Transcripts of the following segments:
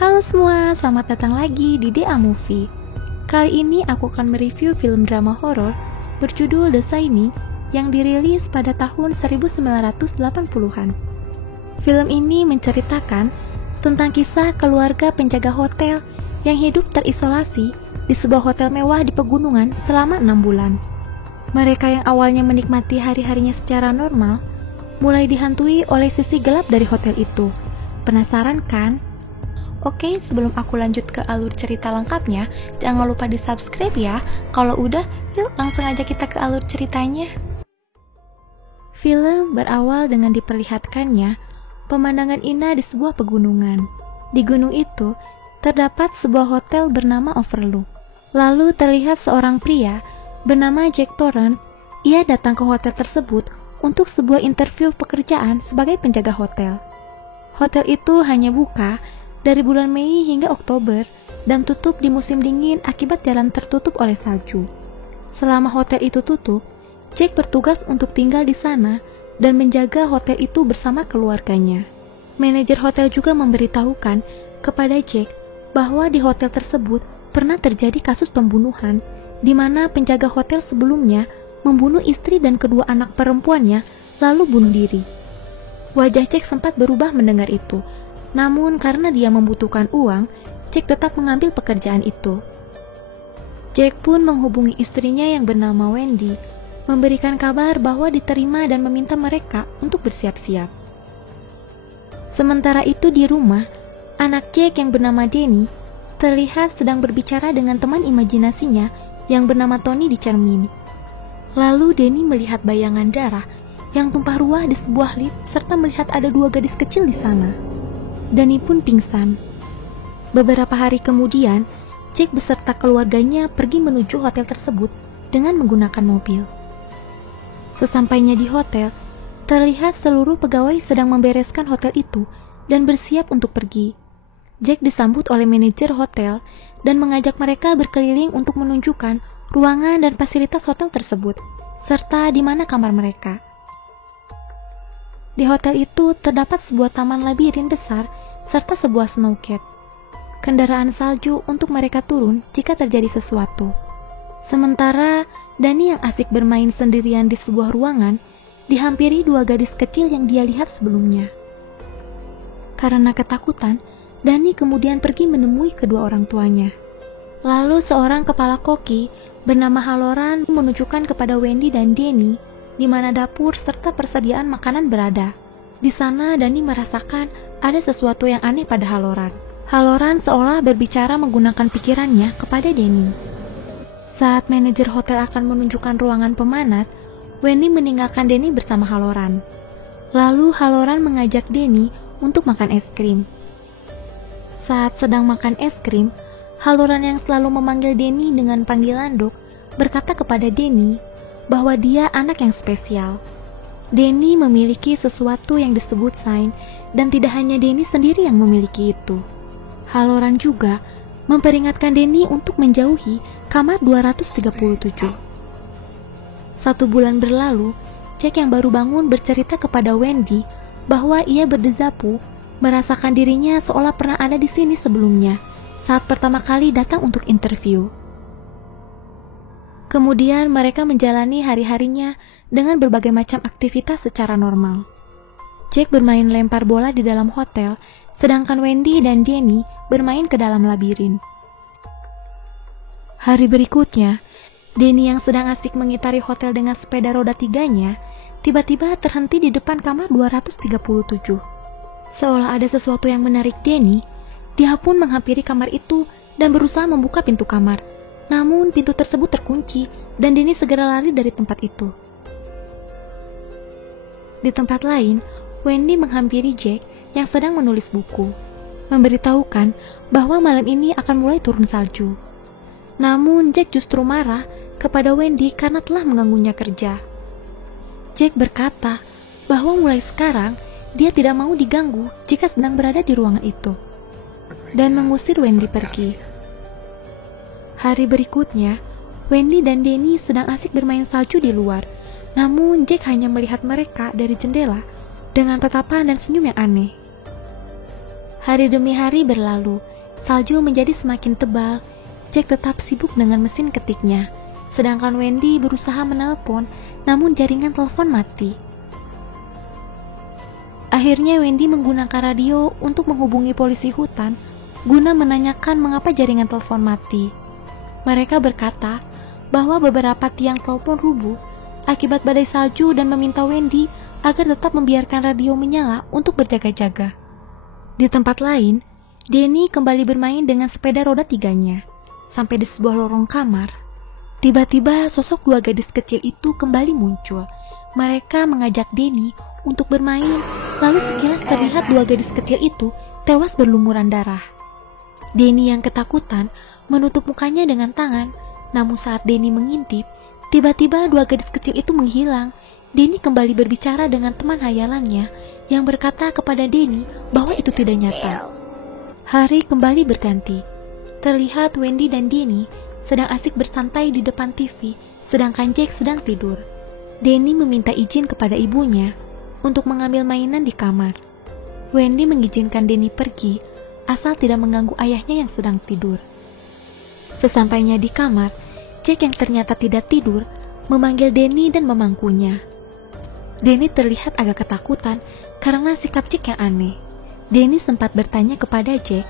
Halo semua, selamat datang lagi di DA Movie. Kali ini aku akan mereview film drama horor berjudul The Shining yang dirilis pada tahun 1980-an. Film ini menceritakan tentang kisah keluarga penjaga hotel yang hidup terisolasi di sebuah hotel mewah di pegunungan selama 6 bulan. Mereka yang awalnya menikmati hari-harinya secara normal, mulai dihantui oleh sisi gelap dari hotel itu. Penasaran kan? Oke, sebelum aku lanjut ke alur cerita lengkapnya, jangan lupa di subscribe ya. Kalau udah, yuk langsung aja kita ke alur ceritanya. Film berawal dengan diperlihatkannya pemandangan indah di sebuah pegunungan. Di gunung itu, terdapat sebuah hotel bernama Overlook. Lalu terlihat seorang pria bernama Jack Torrance. Ia datang ke hotel tersebut untuk sebuah interview pekerjaan sebagai penjaga hotel. Hotel itu hanya buka dari bulan Mei hingga Oktober dan tutup di musim dingin akibat jalan tertutup oleh salju. Selama hotel itu tutup, Jack bertugas untuk tinggal di sana dan menjaga hotel itu bersama keluarganya. Manajer hotel juga memberitahukan kepada Jack bahwa di hotel tersebut pernah terjadi kasus pembunuhan di mana penjaga hotel sebelumnya membunuh istri dan kedua anak perempuannya lalu bunuh diri. Wajah Jack sempat berubah mendengar itu. Namun karena dia membutuhkan uang, Jack tetap mengambil pekerjaan itu. Jack pun menghubungi istrinya yang bernama Wendy, memberikan kabar bahwa diterima dan meminta mereka untuk bersiap-siap. Sementara itu di rumah, anak Jack yang bernama Danny terlihat sedang berbicara dengan teman imajinasinya yang bernama Tony di cermin. Lalu Danny melihat bayangan darah yang tumpah ruah di sebuah lift serta melihat ada 2 gadis kecil di sana. Danny pun pingsan. Beberapa hari kemudian, Jack beserta keluarganya pergi menuju hotel tersebut dengan menggunakan mobil. Sesampainya di hotel, terlihat seluruh pegawai sedang membereskan hotel itu dan bersiap untuk pergi. Jack disambut oleh manajer hotel dan mengajak mereka berkeliling untuk menunjukkan ruangan dan fasilitas hotel tersebut, serta di mana kamar mereka. Di hotel itu terdapat sebuah taman labirin besar serta sebuah snowcat, kendaraan salju untuk mereka turun jika terjadi sesuatu. Sementara Danny yang asik bermain sendirian di sebuah ruangan dihampiri 2 gadis kecil yang dia lihat sebelumnya. Karena ketakutan, Danny kemudian pergi menemui kedua orang tuanya. Lalu seorang kepala koki bernama Halloran menunjukkan kepada Wendy dan Danny di mana dapur serta persediaan makanan berada. Di sana Danny merasakan ada sesuatu yang aneh pada Halloran. Halloran seolah berbicara menggunakan pikirannya kepada Danny. Saat manajer hotel akan menunjukkan ruangan pemanas, Wendy meninggalkan Danny bersama Halloran. Lalu Halloran mengajak Danny untuk makan es krim. Saat sedang makan es krim, Halloran yang selalu memanggil Danny dengan panggilan Dok berkata kepada Danny bahwa dia anak yang spesial. Danny memiliki sesuatu yang disebut sign, dan tidak hanya Danny sendiri yang memiliki itu. Halloran juga memperingatkan Danny untuk menjauhi kamar 237. 1 bulan berlalu, Jack yang baru bangun bercerita kepada Wendy bahwa ia berdezapu, merasakan dirinya seolah pernah ada di sini sebelumnya saat pertama kali datang untuk interview. Kemudian mereka menjalani hari-harinya dengan berbagai macam aktivitas secara normal. Jack bermain lempar bola di dalam hotel, sedangkan Wendy dan Danny bermain ke dalam labirin. Hari berikutnya, Danny yang sedang asik mengitari hotel dengan sepeda roda 3-nya, tiba-tiba terhenti di depan kamar 237. Seolah ada sesuatu yang menarik Danny, dia pun menghampiri kamar itu dan berusaha membuka pintu kamar. Namun pintu tersebut terkunci dan Danny segera lari dari tempat itu. Di tempat lain, Wendy menghampiri Jack yang sedang menulis buku, memberitahukan bahwa malam ini akan mulai turun salju. Namun Jack justru marah kepada Wendy karena telah mengganggunya kerja. Jack berkata bahwa mulai sekarang dia tidak mau diganggu jika sedang berada di ruangan itu, dan mengusir Wendy pergi. Hari berikutnya, Wendy dan Danny sedang asik bermain salju di luar. Namun Jack hanya melihat mereka dari jendela dengan tatapan dan senyum yang aneh. Hari demi hari berlalu, Salju menjadi semakin tebal. Jack tetap sibuk dengan mesin ketiknya, sedangkan Wendy berusaha menelpon, namun jaringan telepon mati. Akhirnya Wendy menggunakan radio untuk menghubungi polisi hutan guna menanyakan mengapa jaringan telepon mati. Mereka berkata bahwa beberapa tiang telepon rubuh akibat badai salju dan meminta Wendy agar tetap membiarkan radio menyala untuk berjaga-jaga. Di tempat lain, Denny kembali bermain dengan sepeda roda 3-nya. Sampai di sebuah lorong kamar, tiba-tiba sosok 2 gadis kecil itu kembali muncul. Mereka mengajak Denny untuk bermain, lalu sekilas terlihat 2 gadis kecil itu tewas berlumuran darah. Denny yang ketakutan menutup mukanya dengan tangan, namun saat Denny mengintip, tiba-tiba 2 gadis kecil itu menghilang. Denny kembali berbicara dengan teman hayalannya yang berkata kepada Denny bahwa itu tidak nyata. Hari kembali berganti. Terlihat Wendy dan Denny sedang asik bersantai di depan TV, sedangkan Jack sedang tidur. Denny meminta izin kepada ibunya untuk mengambil mainan di kamar. Wendy mengizinkan Denny pergi, asal tidak mengganggu ayahnya yang sedang tidur. Sesampainya di kamar, Jack yang ternyata tidak tidur, memanggil Denny dan memangkunya. Denny terlihat agak ketakutan karena sikap Jack yang aneh. Denny sempat bertanya kepada Jack,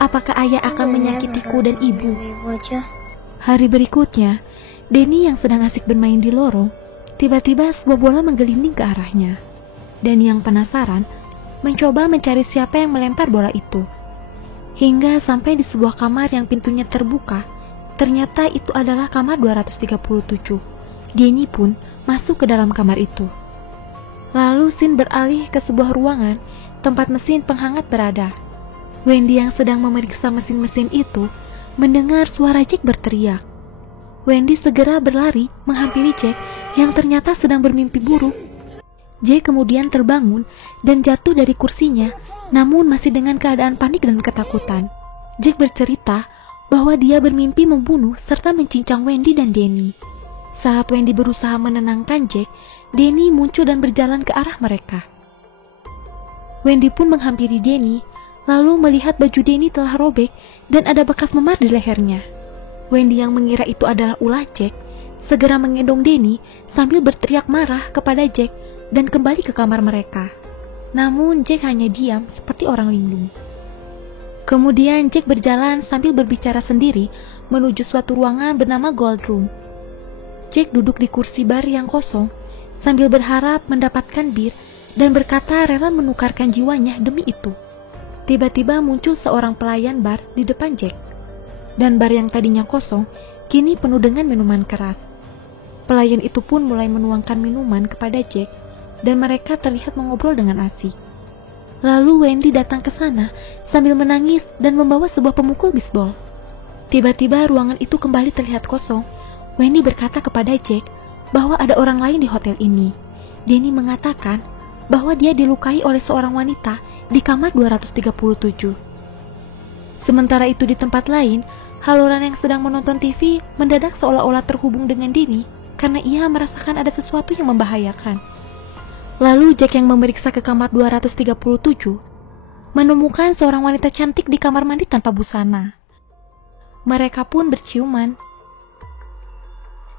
apakah ayah akan menyakitiku dan ibu? Hari berikutnya, Denny yang sedang asik bermain di lorong, tiba-tiba sebuah bola menggelinding ke arahnya. Denny yang penasaran, mencoba mencari siapa yang melempar bola itu. Hingga sampai di sebuah kamar yang pintunya terbuka, ternyata itu adalah kamar 237. Denny pun masuk ke dalam kamar itu. Lalu scene beralih ke sebuah ruangan, tempat mesin penghangat berada. Wendy yang sedang memeriksa mesin-mesin itu mendengar suara Jack berteriak. Wendy segera berlari menghampiri Jack yang ternyata sedang bermimpi buruk. Jack kemudian terbangun dan jatuh dari kursinya, namun masih dengan keadaan panik dan ketakutan. Jack bercerita bahwa dia bermimpi membunuh serta mencincang Wendy dan Denny. Saat Wendy berusaha menenangkan Jack, Denny muncul dan berjalan ke arah mereka. Wendy pun menghampiri Denny, lalu melihat baju Denny telah robek dan ada bekas memar di lehernya. Wendy yang mengira itu adalah ulah Jack, segera menggendong Denny sambil berteriak marah kepada Jack dan kembali ke kamar mereka. Namun Jack hanya diam seperti orang linglung. Kemudian Jack berjalan sambil berbicara sendiri menuju suatu ruangan bernama Gold Room. Jack duduk di kursi bar yang kosong sambil berharap mendapatkan bir dan berkata rela menukarkan jiwanya demi itu. Tiba-tiba muncul seorang pelayan bar di depan Jack, dan bar yang tadinya kosong kini penuh dengan minuman keras. Pelayan itu pun mulai menuangkan minuman kepada Jack, dan mereka terlihat mengobrol dengan asik. Lalu Wendy datang ke sana sambil menangis dan membawa sebuah pemukul bisbol. Tiba-tiba ruangan itu kembali terlihat kosong. Wendy berkata kepada Jack bahwa ada orang lain di hotel ini. Denny mengatakan bahwa dia dilukai oleh seorang wanita di kamar 237. Sementara itu di tempat lain, Halloran yang sedang menonton TV mendadak seolah-olah terhubung dengan Denny karena ia merasakan ada sesuatu yang membahayakan. Lalu Jack yang memeriksa ke kamar 237 menemukan seorang wanita cantik di kamar mandi tanpa busana. Mereka pun berciuman.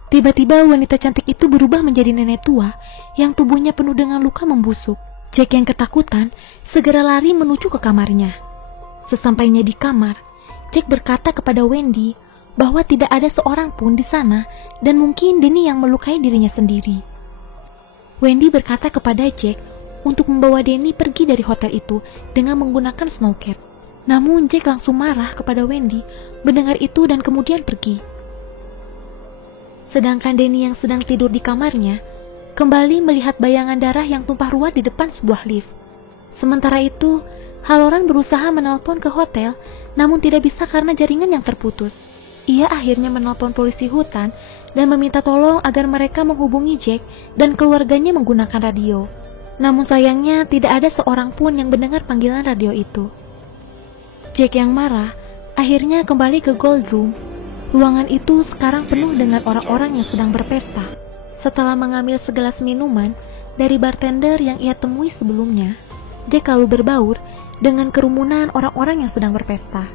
Tiba-tiba wanita cantik itu berubah menjadi nenek tua yang tubuhnya penuh dengan luka membusuk. Jack yang ketakutan segera lari menuju ke kamarnya. Sesampainya di kamar, Jack berkata kepada Wendy bahwa tidak ada seorang pun di sana dan mungkin Denny yang melukai dirinya sendiri. Wendy berkata kepada Jack untuk membawa Denny pergi dari hotel itu dengan menggunakan snowcat. Namun Jack langsung marah kepada Wendy mendengar itu dan kemudian pergi. Sedangkan Denny yang sedang tidur di kamarnya kembali melihat bayangan darah yang tumpah ruah di depan sebuah lift. Sementara itu, Halloran berusaha menelpon ke hotel, namun tidak bisa karena jaringan yang terputus. Ia akhirnya menelpon polisi hutan dan meminta tolong agar mereka menghubungi Jack dan keluarganya menggunakan radio. Namun sayangnya tidak ada seorang pun yang mendengar panggilan radio itu. Jack yang marah akhirnya kembali ke Gold Room. Ruangan itu sekarang penuh dengan orang-orang yang sedang berpesta. Setelah mengambil segelas minuman dari bartender yang ia temui sebelumnya, Jack lalu berbaur dengan kerumunan orang-orang yang sedang berpesta.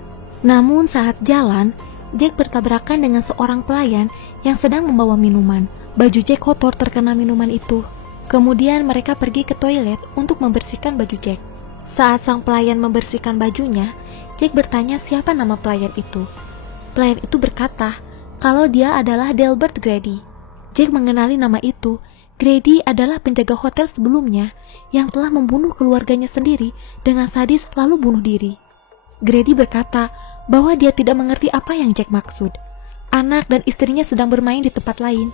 Namun saat jalan, Jack bertabrakan dengan seorang pelayan yang sedang membawa minuman. Baju Jack kotor terkena minuman itu. Kemudian mereka pergi ke toilet untuk membersihkan baju Jack. Saat sang pelayan membersihkan bajunya, Jack bertanya siapa nama pelayan itu. Pelayan itu berkata kalau dia adalah Delbert Grady. Jack mengenali nama itu. Grady adalah penjaga hotel sebelumnya yang telah membunuh keluarganya sendiri dengan sadis lalu bunuh diri. Grady berkata bahwa dia tidak mengerti apa yang Jack maksud. Anak dan istrinya sedang bermain di tempat lain.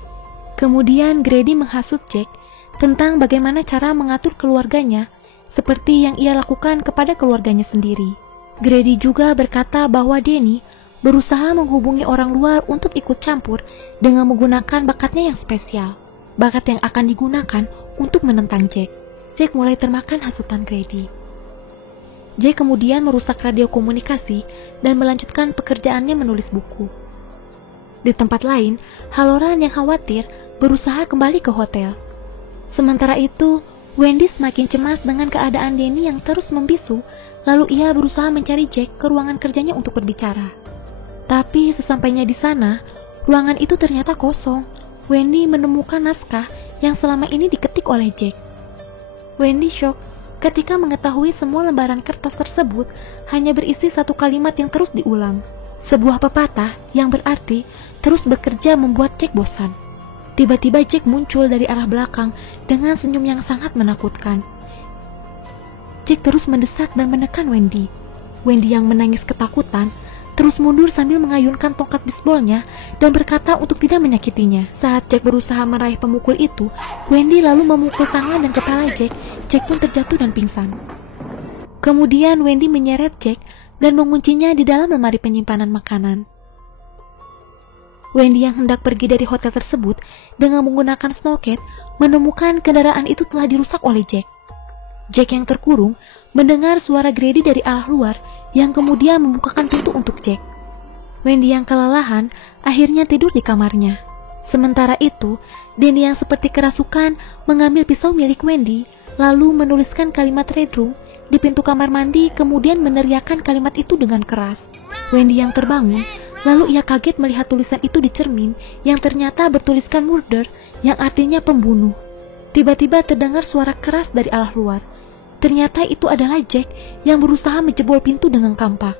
Kemudian Grady menghasut Jack tentang bagaimana cara mengatur keluarganya seperti yang ia lakukan kepada keluarganya sendiri. Grady juga berkata bahwa Danny berusaha menghubungi orang luar untuk ikut campur dengan menggunakan bakatnya yang spesial. Bakat yang akan digunakan untuk menentang Jack. Jack mulai termakan hasutan Grady. Jack kemudian merusak radio komunikasi dan melanjutkan pekerjaannya menulis buku. Di tempat lain, Halloran yang khawatir berusaha kembali ke hotel. Sementara itu, Wendy semakin cemas dengan keadaan Danny yang terus membisu, lalu ia berusaha mencari Jack ke ruangan kerjanya untuk berbicara. Tapi sesampainya di sana, ruangan itu ternyata kosong. Wendy menemukan naskah yang selama ini diketik oleh Jack. Wendy shock ketika mengetahui semua lembaran kertas tersebut hanya berisi satu kalimat yang terus diulang. Sebuah pepatah yang berarti terus bekerja membuat Jack bosan. Tiba-tiba Jack muncul dari arah belakang dengan senyum yang sangat menakutkan. Jack terus mendesak dan menekan Wendy. Wendy yang menangis ketakutan terus mundur sambil mengayunkan tongkat bisbolnya dan berkata untuk tidak menyakitinya. Saat Jack berusaha meraih pemukul itu, Wendy lalu memukul tangan dan kepala Jack. Jack pun terjatuh dan pingsan. Kemudian Wendy menyeret Jack dan menguncinya di dalam lemari penyimpanan makanan. Wendy yang hendak pergi dari hotel tersebut dengan menggunakan snowcat menemukan kendaraan itu telah dirusak oleh Jack. Jack yang terkurung mendengar suara Grady dari arah luar yang kemudian membukakan pintu untuk Jack. Wendy yang kelelahan akhirnya tidur di kamarnya. Sementara itu, Danny yang seperti kerasukan mengambil pisau milik Wendy lalu menuliskan kalimat Red Room di pintu kamar mandi, kemudian meneriakkan kalimat itu dengan keras. Wendy yang terbangun, lalu ia kaget melihat tulisan itu di cermin yang ternyata bertuliskan murder yang artinya pembunuh. Tiba-tiba terdengar suara keras dari arah luar. Ternyata itu adalah Jack yang berusaha menjebol pintu dengan kampak.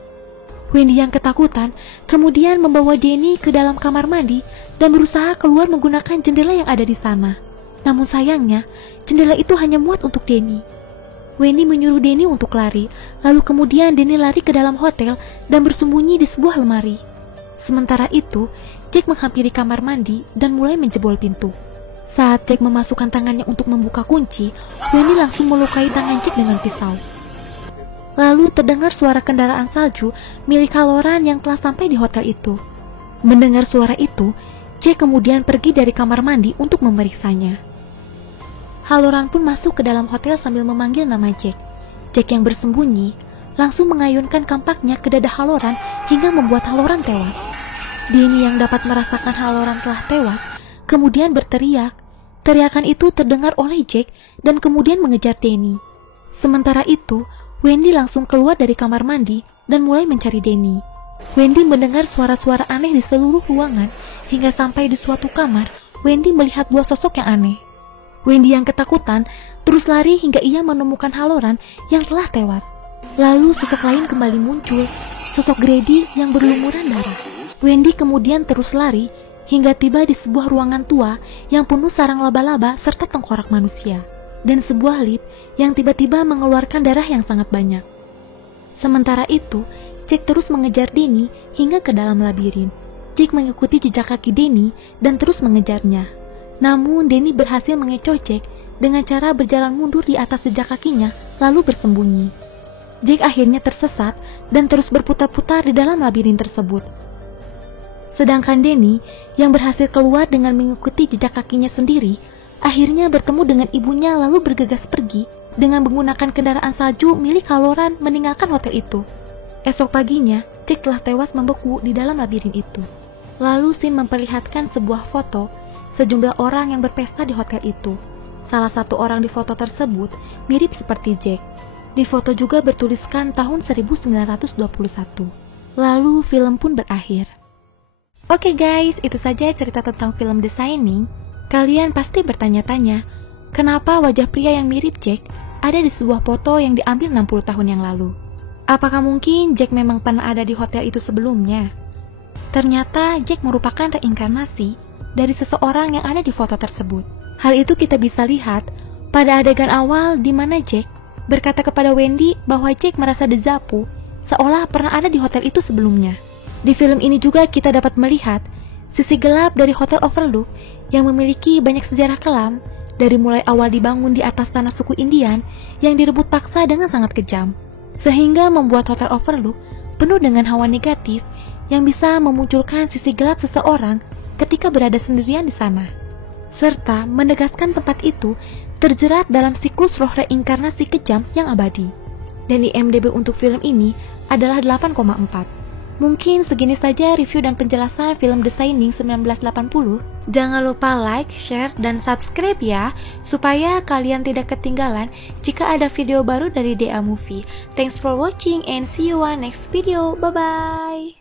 Wendy yang ketakutan kemudian membawa Danny ke dalam kamar mandi dan berusaha keluar menggunakan jendela yang ada di sana. Namun sayangnya, jendela itu hanya muat untuk Danny. Wendy menyuruh Danny untuk lari, lalu kemudian Danny lari ke dalam hotel dan bersembunyi di sebuah lemari. Sementara itu, Jack menghampiri kamar mandi dan mulai menjebol pintu. Saat Jack memasukkan tangannya untuk membuka kunci, Wendy langsung melukai tangan Jack dengan pisau. Lalu terdengar suara kendaraan salju milik Halloran yang telah sampai di hotel itu. Mendengar suara itu, Jack kemudian pergi dari kamar mandi untuk memeriksanya. Halloran pun masuk ke dalam hotel sambil memanggil nama Jack. Jack yang bersembunyi langsung mengayunkan kampaknya ke dada Halloran hingga membuat Halloran tewas. Danny yang dapat merasakan Halloran telah tewas kemudian berteriak. Teriakan itu terdengar oleh Jack dan kemudian mengejar Danny. Sementara itu, Wendy langsung keluar dari kamar mandi dan mulai mencari Danny. Wendy mendengar suara-suara aneh di seluruh ruangan hingga sampai di suatu kamar, Wendy melihat dua sosok yang aneh. Wendy yang ketakutan terus lari hingga ia menemukan Halloran yang telah tewas. Lalu sosok lain kembali muncul, sosok Grady yang berlumuran darah. Wendy kemudian terus lari hingga tiba di sebuah ruangan tua yang penuh sarang laba-laba serta tengkorak manusia, dan sebuah lift yang tiba-tiba mengeluarkan darah yang sangat banyak. Sementara itu, Jack terus mengejar Danny hingga ke dalam labirin. Jack mengikuti jejak kaki Danny dan terus mengejarnya. Namun Danny berhasil mengecoh Jack dengan cara berjalan mundur di atas jejak kakinya lalu bersembunyi. Jack akhirnya tersesat dan terus berputar-putar di dalam labirin tersebut. Sedangkan Danny yang berhasil keluar dengan mengikuti jejak kakinya sendiri, akhirnya bertemu dengan ibunya lalu bergegas pergi dengan menggunakan kendaraan salju milik Halloran meninggalkan hotel itu. Esok paginya, Jack telah tewas membeku di dalam labirin itu. Lalu scene memperlihatkan sebuah foto sejumlah orang yang berpesta di hotel itu. Salah satu orang di foto tersebut mirip seperti Jack. Di foto juga bertuliskan tahun 1921. Lalu film pun berakhir. Oke guys, itu saja cerita tentang film The Shining. Kalian pasti bertanya-tanya, kenapa wajah pria yang mirip Jack ada di sebuah foto yang diambil 60 tahun yang lalu? Apakah mungkin Jack memang pernah ada di hotel itu sebelumnya? Ternyata Jack merupakan reinkarnasi dari seseorang yang ada di foto tersebut. Hal itu kita bisa lihat pada adegan awal di mana Jack berkata kepada Wendy bahwa Jack merasa dejavu seolah pernah ada di hotel itu sebelumnya. Di film ini juga kita dapat melihat sisi gelap dari Hotel Overlook yang memiliki banyak sejarah kelam, dari mulai awal dibangun di atas tanah suku Indian yang direbut paksa dengan sangat kejam, sehingga membuat Hotel Overlook penuh dengan hawa negatif yang bisa memunculkan sisi gelap seseorang ketika berada sendirian di sana, serta menegaskan tempat itu terjerat dalam siklus roh reinkarnasi kejam yang abadi. Dan IMDb untuk film ini adalah 8,4. Mungkin segini saja review dan penjelasan film The Shining 1980. Jangan lupa like, share, dan subscribe ya, supaya kalian tidak ketinggalan jika ada video baru dari DA Movie. Thanks for watching and see you on next video. Bye-bye!